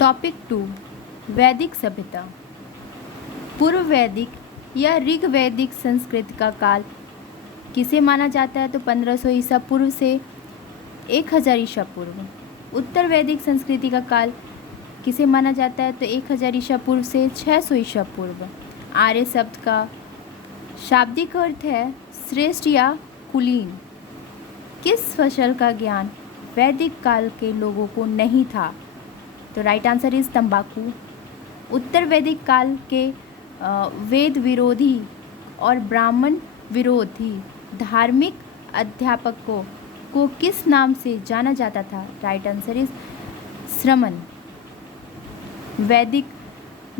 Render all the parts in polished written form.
Topic 2 वैदिक सभ्यता। पूर्व वैदिक या ऋग वैदिक संस्कृति का काल किसे माना जाता है? तो 1500 ईसा पूर्व से 1000 ईसा पूर्व। उत्तर वैदिक संस्कृति का काल किसे माना जाता है? तो 1000 ईसा पूर्व से 600 ईसा पूर्व। आर्य शब्द का शाब्दिक अर्थ है श्रेष्ठ या कुलीन। किस फसल का ज्ञान वैदिक काल के लोगों को नहीं था? तो राइट आंसर इज तंबाकू। उत्तर वैदिक काल के वेद विरोधी और ब्राह्मण विरोधी धार्मिक अध्यापकों को किस नाम से जाना जाता था? राइट आंसर इज श्रमण। वैदिक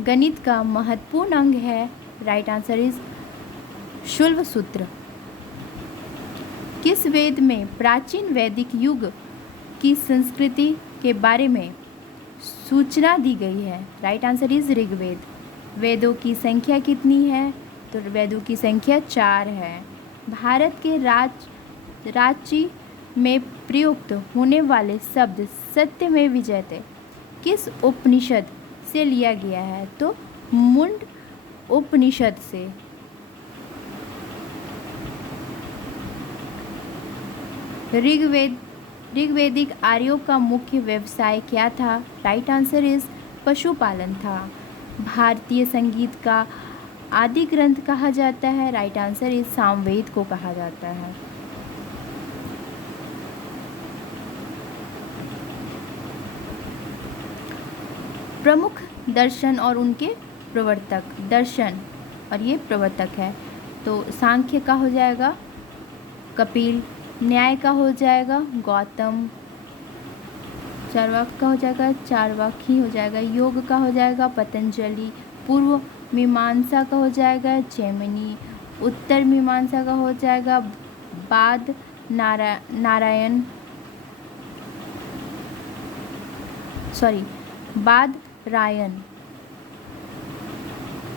गणित का महत्वपूर्ण अंग है। राइट आंसर इज शुल्ब सूत्र। किस वेद में प्राचीन वैदिक युग की संस्कृति के बारे में सूचना दी गई है? Right answer is Rigveda. वेदों की संख्या कितनी है? तो वेदों की संख्या 4 है। भारत के राज्य में प्रयुक्त होने वाले शब्द सत्यमेव जयते किस उपनिषद से लिया गया है? तो मुंड उपनिषद से। ऋग्वैदिक आर्यों का मुख्य व्यवसाय क्या था? राइट आंसर इज पशुपालन था। भारतीय संगीत का आदि ग्रंथ कहा जाता है? राइट आंसर इज सामवेद को कहा जाता है। प्रमुख दर्शन और उनके प्रवर्तक। दर्शन और ये प्रवर्तक है तो सांख्य का हो जाएगा कपिल, न्याय का हो जाएगा गौतम, चार्वाक का हो जाएगा चार्वाकी हो जाएगा, योग का हो जाएगा पतंजलि, पूर्व मीमांसा का हो जाएगा जैमिनी, उत्तर मीमांसा का हो जाएगा बाद नारायण बाद रायन,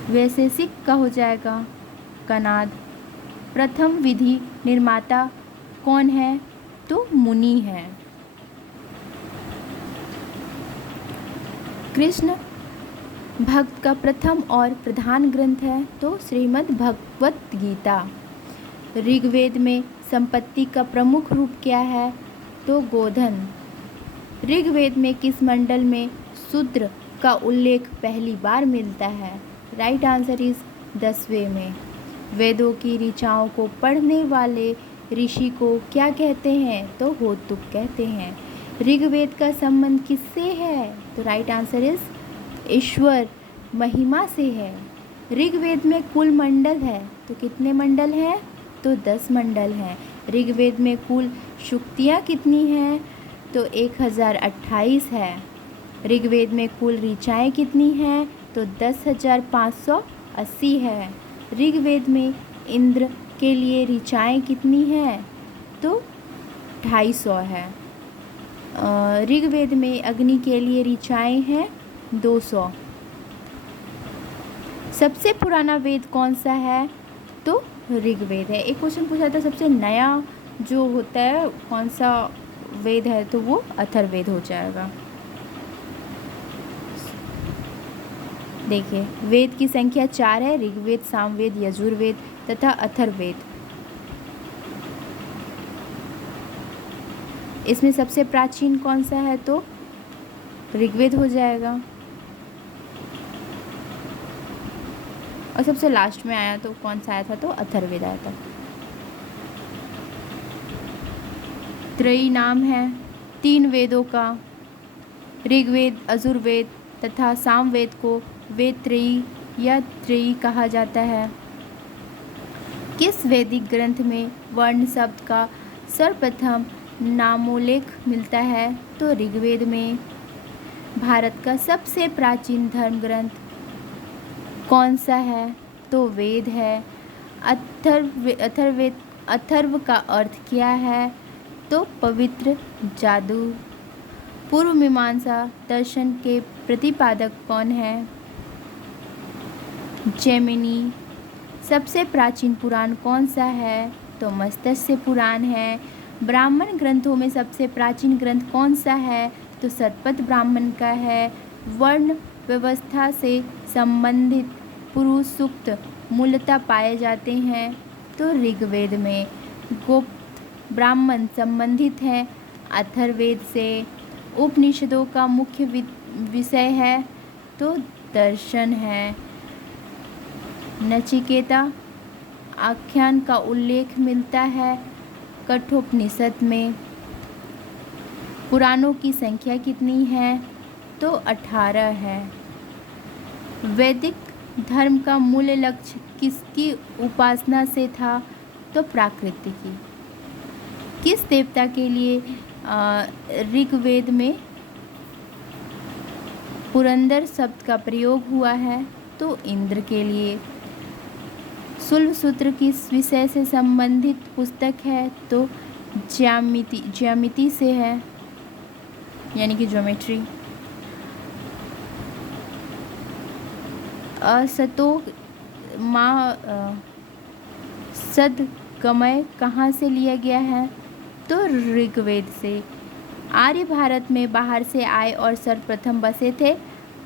वैशेषिक का हो जाएगा कनाद। प्रथम विधि निर्माता कौन है? तो मुनि है। कृष्ण भक्त का प्रथम और प्रधान ग्रंथ है तो श्रीमद् भगवत गीता। ऋग्वेद में संपत्ति का प्रमुख रूप क्या है? तो गोधन। ऋग्वेद में किस मंडल में शूद्र का उल्लेख पहली बार मिलता है? राइट आंसर इज 10वें में। वेदों की ऋचाओं को पढ़ने वाले ऋषि को क्या कहते हैं? तो होतुक कहते हैं। ऋग्वेद का संबंध किससे है? तो राइट आंसर इज ईश्वर महिमा से है। ऋग्वेद में कुल मंडल है तो कितने मंडल हैं? तो 10 मंडल हैं। ऋग्वेद में कुल सूक्तियाँ कितनी हैं? तो 1028 है। ऋग्वेद में कुल ऋचाएँ कितनी हैं? तो 10,580 है। ऋग्वेद में इंद्र के लिए ऋचाएँ कितनी हैं? तो 250 है। ऋग्वेद में अग्नि के लिए ऋचाएँ हैं 200। सबसे पुराना वेद कौन सा है? तो ऋग्वेद है। एक क्वेश्चन पूछा था सबसे नया जो होता है कौन सा वेद है? तो वो अथर्ववेद हो जाएगा। देखिए वेद की संख्या 4 है। ऋग्वेद, सामवेद, यजुर्वेद तथा अथर्ववेद। इसमें सबसे प्राचीन कौन सा है? तो ऋग्वेद हो जाएगा। और सबसे लास्ट में आया तो कौन सा आया था? तो अथर्ववेद आया था। त्रयी नाम है 3 वेदों का। ऋग्वेद, यजुर्वेद तथा सामवेद को वेद त्रयी या त्रयी कहा जाता है। किस वैदिक ग्रंथ में वर्ण शब्द का सर्वप्रथम नामोल्लेख मिलता है? तो ऋग्वेद में। भारत का सबसे प्राचीन धर्म ग्रंथ कौन सा है? तो वेद है। अथर्व का अर्थ क्या है? तो पवित्र जादू। पूर्व मीमांसा दर्शन के प्रतिपादक कौन है? जैमिनी। सबसे प्राचीन पुराण कौन सा है? तो मत्स्य पुराण है। ब्राह्मण ग्रंथों में सबसे प्राचीन ग्रंथ कौन सा है? तो शतपथ ब्राह्मण का है। वर्ण व्यवस्था से संबंधित पुरुष सूक्त मूलतः पाए जाते हैं। तो ऋग्वेद में गोप्त ब्राह्मण संबंधित हैं। अथर्ववेद से उपनिषदों का मुख्य विषय है तो दर्शन है। नचिकेता आख्यान का उल्लेख मिलता है कठोपनिषद में। पुराणों की संख्या कितनी है तो 18 है। वैदिक धर्म का मूल लक्ष्य किसकी उपासना से था तो प्रकृति की। किस देवता के लिए ऋग्वेद में पुरंदर शब्द का प्रयोग हुआ है तो इंद्र के लिए। शुल्ब सूत्र किस विषय से संबंधित पुस्तक है तो ज्यामिति से है, यानी कि ज्योमेट्री। असतो सदगमय कहाँ से लिया गया है तो ऋग्वेद से। आर्य भारत में बाहर से आए और सर्वप्रथम बसे थे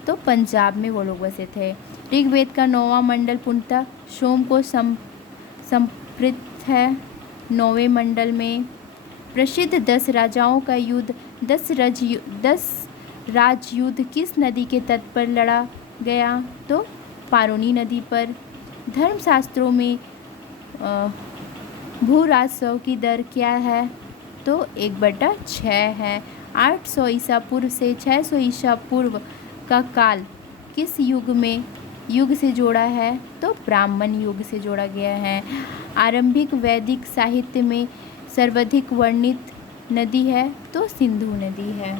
तो पंजाब में वो लोग बसे थे। ऋग्वेद का 9वां मंडल पूर्णतः सोम को संप्रीत है। 9वें मंडल में प्रसिद्ध 10 राजाओं का युद्ध 10 राजयुद्ध किस नदी के तट पर लड़ा गया तो पारोनी नदी पर। धर्मशास्त्रों में भू राजस्व की दर क्या है तो 1/6 है। 800 ईसा पूर्व से 600 ईसा पूर्व का काल किस युग से जोड़ा है तो ब्राह्मण युग से जोड़ा गया है। आरंभिक वैदिक साहित्य में सर्वाधिक वर्णित नदी है तो सिंधु नदी है।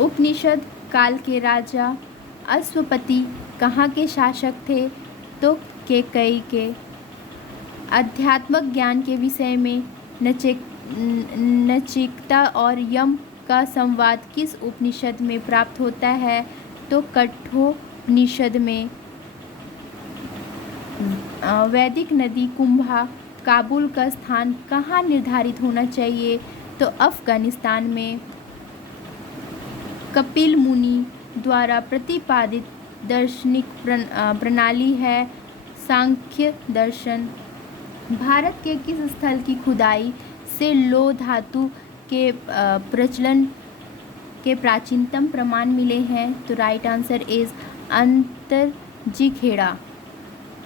उपनिषद काल के राजा अश्वपति कहाँ के शासक थे तो केकई के। अध्यात्मक ज्ञान के विषय में नचिकेता और यम का संवाद किस उपनिषद में प्राप्त होता है तो कठोपनिषद में। वैदिक नदी कुंभा काबुल का स्थान कहाँ निर्धारित होना चाहिए तो अफगानिस्तान में। कपिल मुनि द्वारा प्रतिपादित दार्शनिक प्रणाली है सांख्य दर्शन। भारत के किस स्थल की खुदाई से लौह धातु के प्रचलन के प्राचीनतम प्रमाण मिले हैं तो राइट आंसर इज अंतरजीखेड़ा।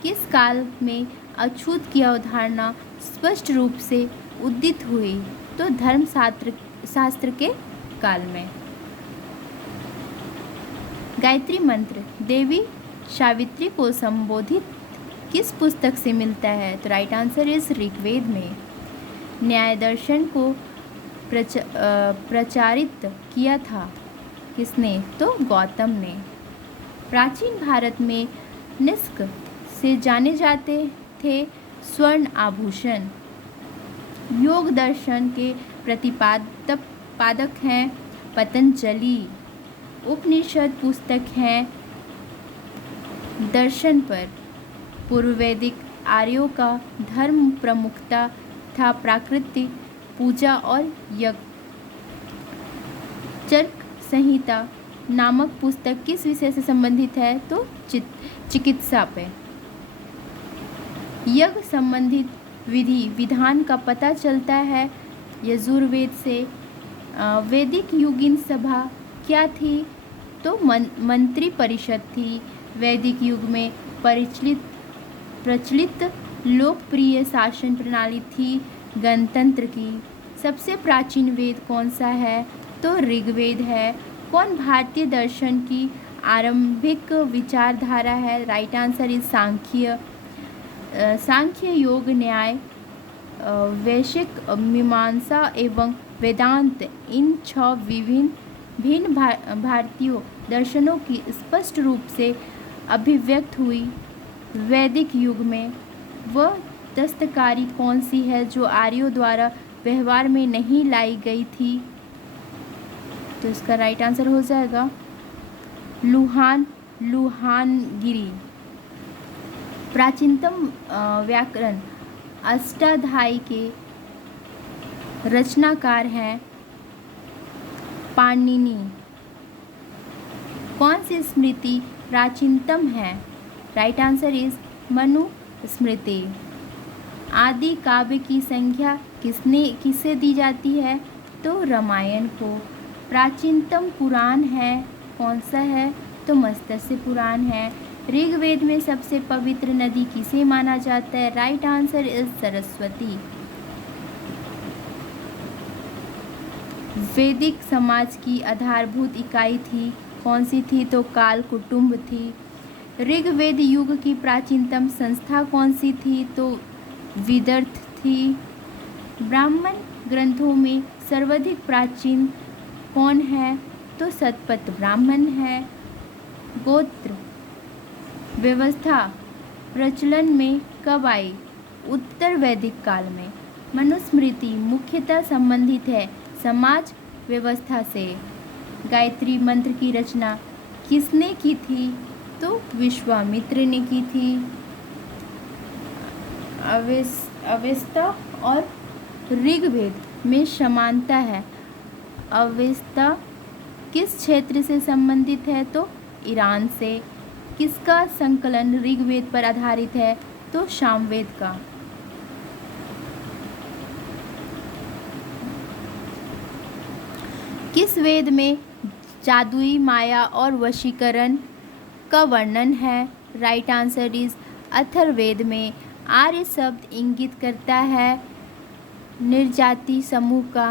किस काल में अछूत की अवधारणा स्पष्ट रूप से उदित हुई तो धर्मशास्त्र के काल में। गायत्री मंत्र देवी सावित्री को संबोधित किस पुस्तक से मिलता है तो राइट आंसर इज ऋग्वेद में। न्याय दर्शन को प्रचारित किया था किसने तो गौतम ने। प्राचीन भारत में निष्क से जाने जाते थे स्वर्ण आभूषण। योग दर्शन के प्रतिपादक हैं पतंजलि। उपनिषद पुस्तक हैं दर्शन पर। पूर्व वैदिक आर्यों का धर्म प्रमुखता था प्रकृति पूजा और यज्ञ। चरक संहिता नामक पुस्तक किस विषय से संबंधित है तो चिकित्सा पे। यज्ञ संबंधित विधि विधान का पता चलता है यजुर्वेद से। वैदिक युगीन सभा क्या थी तो मंत्री परिषद थी। वैदिक युग में प्रचलित लोकप्रिय शासन प्रणाली थी गणतंत्र की। सबसे प्राचीन वेद कौन सा है तो ऋग्वेद है। कौन भारतीय दर्शन की आरंभिक विचारधारा है राइट आंसर इज सांख्य। सांख्य योग न्याय वैशेषिक मीमांसा एवं वेदांत इन 6 भिन्न भारतीय दर्शनों की स्पष्ट रूप से अभिव्यक्त हुई वैदिक युग में। वह दस्तकारी कौन सी है जो आर्यों द्वारा व्यवहार में नहीं लाई गई थी तो इसका राइट आंसर हो जाएगा लुहानगिरी। प्राचीनतम व्याकरण अष्टाध्यायी के रचनाकार हैं पाणिनि। कौन सी स्मृति प्राचीनतम है? Right answer is Manusmriti. आदि काव्य की संज्ञा किसे दी जाती है? तो रामायण को। प्राचीनतम पुराण है कौन सा है? तो मत्स्य पुराण है। ऋग्वेद में सबसे पवित्र नदी किसे माना जाता है? Right answer is Saraswati. वैदिक समाज की आधारभूत इकाई थी कौन सी थी? तो काल कुटुंब थी। ऋग्वेद युग की प्राचीनतम संस्था कौन सी थी? तो विदर्थ थी। ब्राह्मण ग्रंथों में सर्वाधिक प्राचीन कौन है? तो शतपथ ब्राह्मण है। गोत्र व्यवस्था प्रचलन में कब आई? उत्तर वैदिक काल में। मनुस्मृति मुख्यतः संबंधित है समाज व्यवस्था से। गायत्री मंत्र की रचना किसने की थी? तो विश्वामित्र ने की थी। अवेस्ता और ऋग्वेद में समानता है। अवेस्ता किस क्षेत्र से संबंधित है? तो ईरान से। किसका संकलन ऋग्वेद पर आधारित है? तो सामवेद का। किस वेद में जादुई माया और वशीकरण का वर्णन है? राइट आंसर इज अथर्ववेद में। आर्य शब्द इंगित करता है निर्जाति समूह का।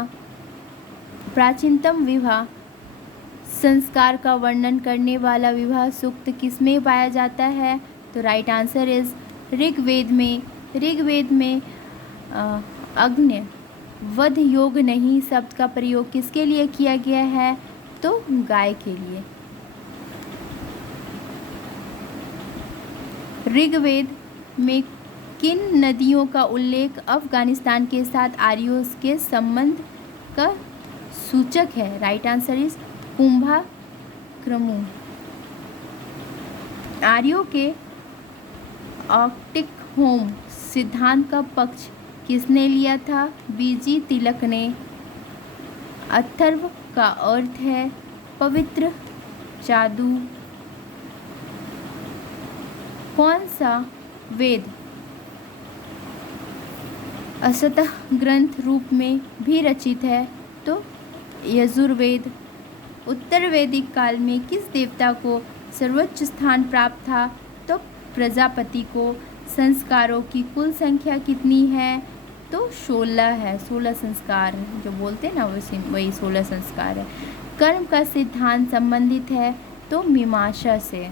प्राचीनतम विवाह संस्कार का वर्णन करने वाला विवाह सूक्त किसमें पाया जाता है? तो राइट आंसर इज ऋग्वेद में। ऋग्वेद में अग्नि वध योग नहीं शब्द का प्रयोग किसके लिए किया गया है? तो गाय के लिए। ऋग्वेद में किन नदियों का उल्लेख अफगानिस्तान के साथ आर्यों के संबंध का सूचक है? राइट आंसर इज कुंभा क्रमु। आर्यों के आर्कटिक होम सिद्धांत का पक्ष किसने लिया था? बीजी तिलक ने। अथर्व का अर्थ है पवित्र जादू। कौन सा वेद असतः ग्रंथ रूप में भी रचित है? तो यजुर्वेद। उत्तर वैदिक काल में किस देवता को सर्वोच्च स्थान प्राप्त था? तो प्रजापति को। संस्कारों की कुल संख्या कितनी है? तो 16 है। 16 संस्कार जो बोलते हैं ना वही 16 संस्कार है। कर्म का सिद्धांत संबंधित है तो मीमांसा से।